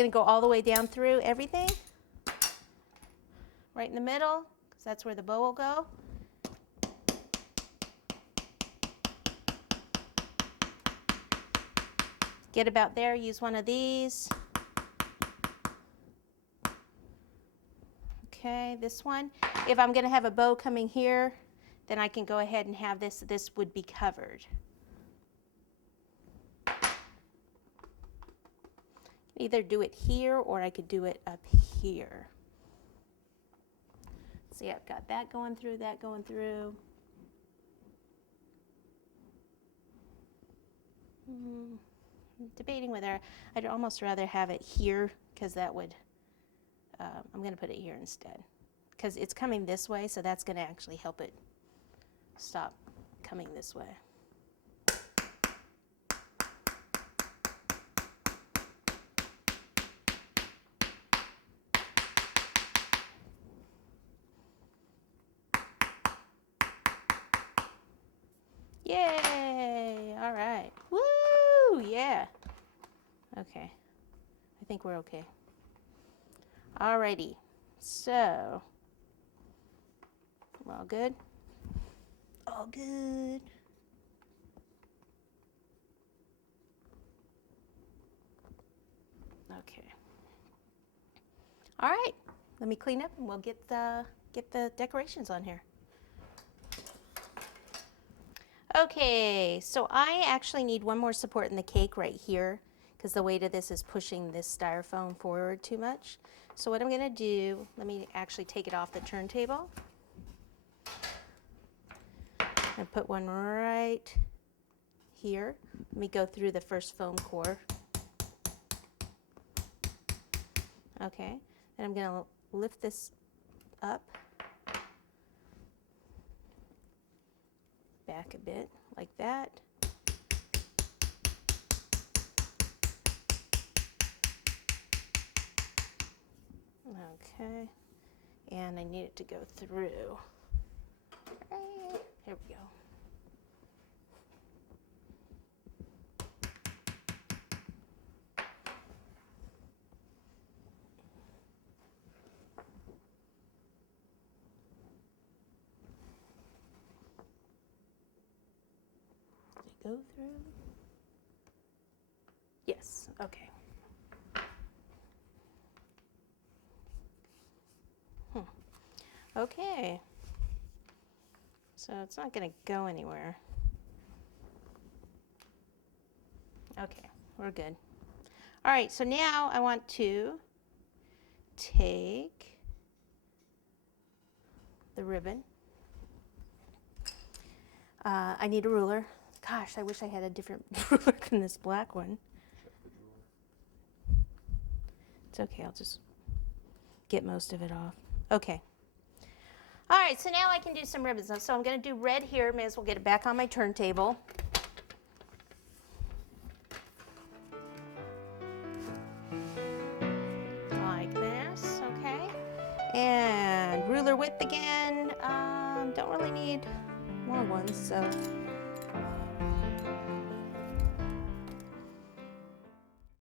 going to go all the way down through everything, right in the middle, because that's where the bow will go. Get about there, use one of these. Okay, this one. If I'm going to have a bow coming here, then I can go ahead and have this. This would be covered. Either do it here or I could do it up here. See, I've got that going through, that going through. I'm debating whether I'd almost rather have it here, because that would, I'm going to put it here instead, because it's coming this way, so that's going to actually help it stop coming this way. Yay! All right. Woo! Yeah. Okay. I think we're okay. Alrighty. So, we're all good? All good. Okay. All right. Let me clean up and we'll get the decorations on here. Okay, so I actually need one more support in the cake right here, because the weight of this is pushing this styrofoam forward too much. So what I'm going to do, let me actually take it off the turntable and put one right here. Let me go through the first foam core. Okay, and I'm going to lift this up, back a bit, like that. Okay, and I need it to go through. Right, here we go. Did it go through? Yes, okay. Okay, so it's not going to go anywhere. Okay, we're good. All right, so now I want to take the ribbon. I need a ruler. Gosh, I wish I had a different ruler than this black one. It's okay, I'll just get most of it off. Okay. All right, so now I can do some ribbons. So I'm going to do red here. May as well get it back on my turntable. Like this, okay. And ruler width again. Don't really need long ones, so